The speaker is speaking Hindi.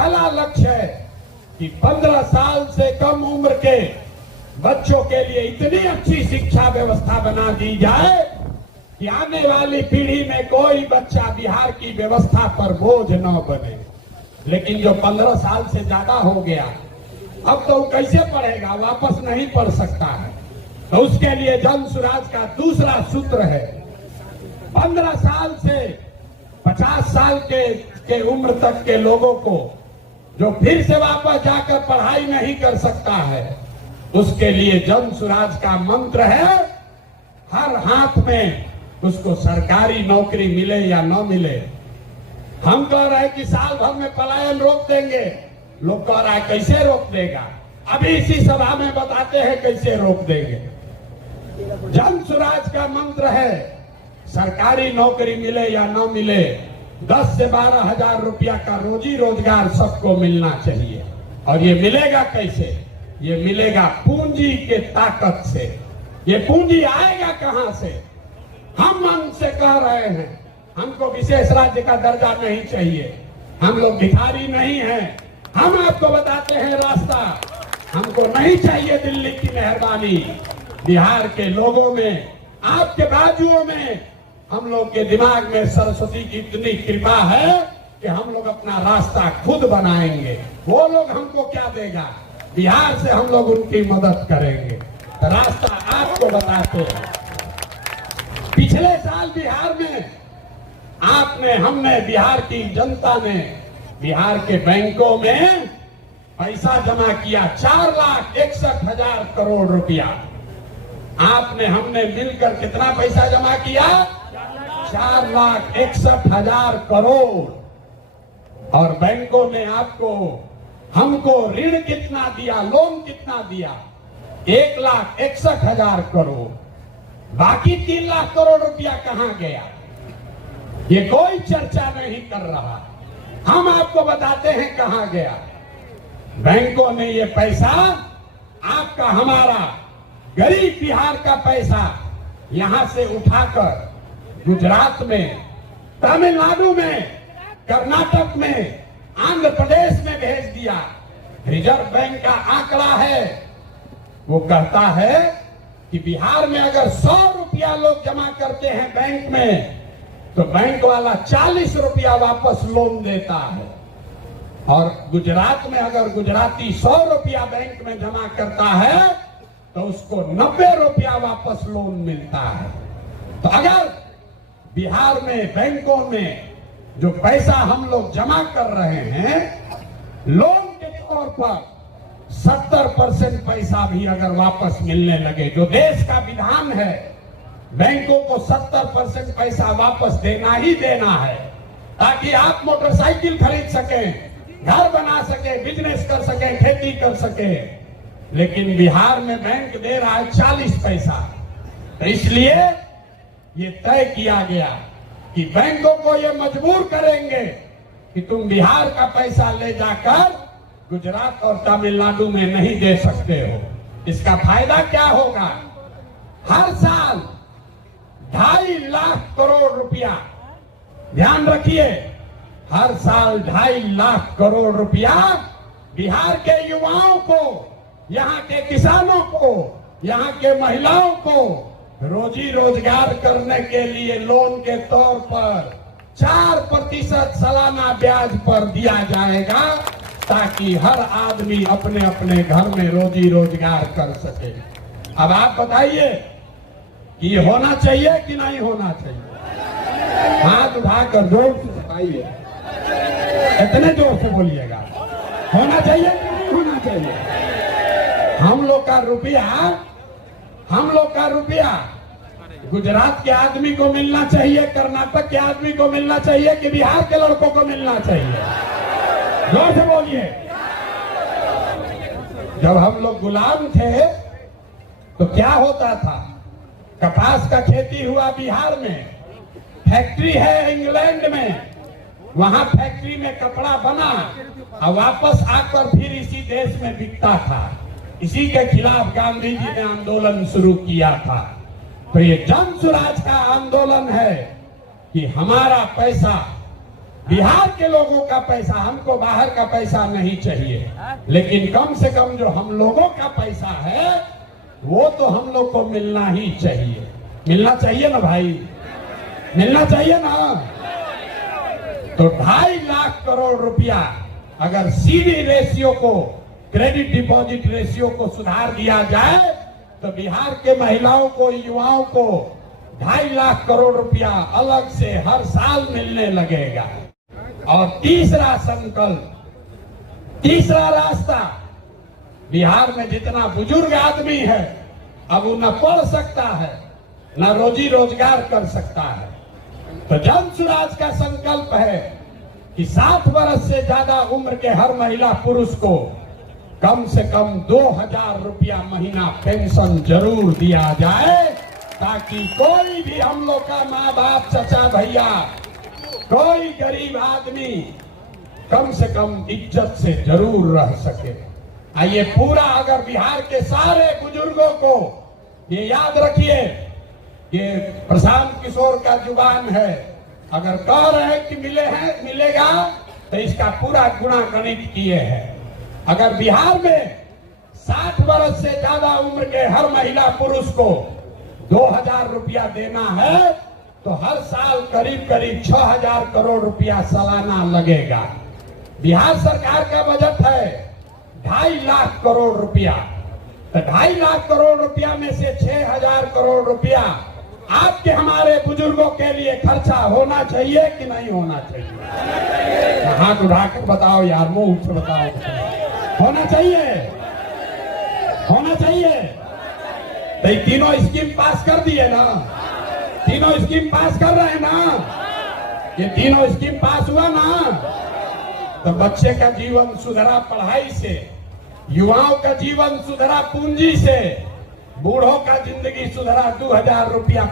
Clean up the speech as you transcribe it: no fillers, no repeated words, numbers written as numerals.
पहला लक्ष्य है कि 15 साल से कम उम्र के बच्चों के लिए इतनी अच्छी शिक्षा व्यवस्था बना दी जाए कि आने वाली पीढ़ी में कोई बच्चा बिहार की व्यवस्था पर बोझ न बने। लेकिन जो 15 साल से ज्यादा हो गया, अब तो कैसे पढ़ेगा, वापस नहीं पढ़ सकता है। तो उसके लिए जन सुराज का दूसरा सूत्र है, 15 साल से 50 साल के उम्र तक के लोगों को जो फिर से वापस जाकर पढ़ाई नहीं कर सकता है, उसके लिए जन सुराज का मंत्र है, हर हाथ में उसको सरकारी नौकरी मिले या न मिले। हम कह रहे हैं कि साल भर में पलायन रोक देंगे, लोग कह रहा है कैसे रोक देगा। अभी इसी सभा में बताते हैं कैसे रोक देंगे। जन सुराज का मंत्र है, सरकारी नौकरी मिले या न मिले, 10 से 12 हजार रुपया का रोजी रोजगार सबको मिलना चाहिए। और ये मिलेगा कैसे? ये मिलेगा पूंजी के ताकत से। ये पूंजी आएगा कहां से? हम मन से कह रहे हैं, हमको विशेष राज्य का दर्जा नहीं चाहिए, हम लोग भिखारी नहीं हैं। हम आपको बताते हैं रास्ता, हमको नहीं चाहिए दिल्ली की मेहरबानी। बिहार के लोगों में, आपके बाजुओं में, हम लोग के दिमाग में सरस्वती की इतनी कृपा है कि हम लोग अपना रास्ता खुद बनाएंगे। वो लोग हमको क्या देगा? बिहार से हम लोग उनकी मदद करेंगे। तो रास्ता आपको बताते हैं। पिछले साल बिहार में हमने बिहार की जनता ने बिहार के बैंकों में पैसा जमा किया, 4,61,000 करोड़ रुपया। हमने मिलकर कितना पैसा जमा किया? 4,61,000 करोड़। और बैंकों ने हमको ऋण कितना दिया, लोन कितना दिया? 1,61,000 करोड़। बाकी 3 लाख करोड़ रुपया कहां गया? ये कोई चर्चा नहीं कर रहा। हम आपको बताते हैं कहां गया। बैंकों ने ये पैसा, आपका हमारा गरीब बिहार का पैसा यहां से उठाकर गुजरात में, तमिलनाडु में, कर्नाटक में, आंध्र प्रदेश में भेज दिया। रिजर्व बैंक का आंकड़ा है, वो कहता है कि बिहार में अगर 100 रुपया लोग जमा करते हैं बैंक में, तो बैंक वाला 40 रुपया वापस लोन देता है। और गुजरात में अगर गुजराती 100 रुपया बैंक में जमा करता है, तो उसको 90 रुपया वापस लोन मिलता है। तो अगर बिहार में बैंकों में जो पैसा हम लोग जमा कर रहे हैं, लोन के तौर पर 70% पैसा भी अगर वापस मिलने लगे, जो देश का विधान है, बैंकों को 70% पैसा वापस देना ही देना है, ताकि आप मोटरसाइकिल खरीद सकें, घर बना सकें, बिजनेस कर सकें, खेती कर सकें। लेकिन बिहार में बैंक दे रहा है 40 पैसा। तो इसलिए ये तय किया गया कि बैंकों को ये मजबूर करेंगे कि तुम बिहार का पैसा ले जाकर गुजरात और तमिलनाडु में नहीं दे सकते हो। इसका फायदा क्या होगा? हर साल 2.5 लाख करोड़ रुपया, ध्यान रखिए, हर साल 2.5 लाख करोड़ रुपया बिहार के युवाओं को, यहाँ के किसानों को, यहाँ के महिलाओं को रोजी रोजगार करने के लिए लोन के तौर पर 4% सालाना ब्याज पर दिया जाएगा, ताकि हर आदमी अपने अपने घर में रोजी रोजगार कर सके। अब आप बताइए कि ये होना चाहिए कि नहीं होना चाहिए? हाथ उठाकर जोर से बताइए, इतने जोर से बोलिएगा। होना चाहिए कि नहीं होना चाहिए? हम लोग का रुपया गुजरात के आदमी को मिलना चाहिए, कर्नाटक के आदमी को मिलना चाहिए कि बिहार के लड़कों को मिलना चाहिए? जोर से बोलिए। जब हम लोग गुलाम थे तो क्या होता था? कपास का खेती हुआ बिहार में, फैक्ट्री है इंग्लैंड में, वहां फैक्ट्री में कपड़ा बना और वापस आकर फिर इसी देश में बिकता था। इसी के खिलाफ गांधी जी ने आंदोलन शुरू किया था। तो ये जन सुराज का आंदोलन है कि हमारा पैसा बिहार के लोगों का पैसा, हमको बाहर का पैसा नहीं चाहिए, लेकिन कम से कम जो हम लोगों का पैसा है वो तो हम लोग को मिलना ही चाहिए। मिलना चाहिए ना भाई, मिलना चाहिए ना। तो 2.5 लाख करोड़ रुपया अगर सीडी रेशियो को, क्रेडिट डिपॉजिट रेशियो को सुधार दिया जाए तो बिहार के महिलाओं को, युवाओं को 2.5 लाख करोड़ रुपया अलग से हर साल मिलने लगेगा। और तीसरा संकल्प, तीसरा रास्ता, बिहार में जितना बुजुर्ग आदमी है अब वो न पढ़ सकता है न रोजी रोजगार कर सकता है, तो जन स्वराज का संकल्प है कि 60 वर्ष से ज्यादा उम्र के हर महिला पुरुष को कम से कम 2,000 रुपया महीना पेंशन जरूर दिया जाए, ताकि कोई भी हम लोग का माँ बाप, चचा भैया, कोई गरीब आदमी कम से कम इज्जत से जरूर रह सके। आइए पूरा, अगर बिहार के सारे बुजुर्गों को ये याद रखिए, ये प्रशांत किशोर का जुबान है, अगर कह रहे हैं कि मिलेगा तो इसका पूरा गुणा गणित किए हैं। अगर बिहार में 60 वर्ष से ज्यादा उम्र के हर महिला पुरुष को 2,000 रुपया देना है तो हर साल करीब करीब 6,000 करोड़ रुपया सालाना लगेगा। बिहार सरकार का बजट है 2.5 लाख करोड़ रुपया, तो 2.5 लाख करोड़ रुपया में से 6,000 करोड़ रुपया आपके हमारे बुजुर्गों के लिए खर्चा होना चाहिए कि नहीं होना चाहिए? हाथ उठाकर बताओ यार, मुंह से बताओ। होना चाहिए, होना चाहिए। तो ये तीनों स्कीम पास कर दिए ना, तीनों स्कीम पास कर रहे हैं ना, ये तीनों स्कीम पास हुआ ना, तो बच्चे का जीवन सुधरा पढ़ाई से, युवाओं का जीवन सुधरा पूंजी से, बूढ़ों का जिंदगी सुधरा 2,000 रुपया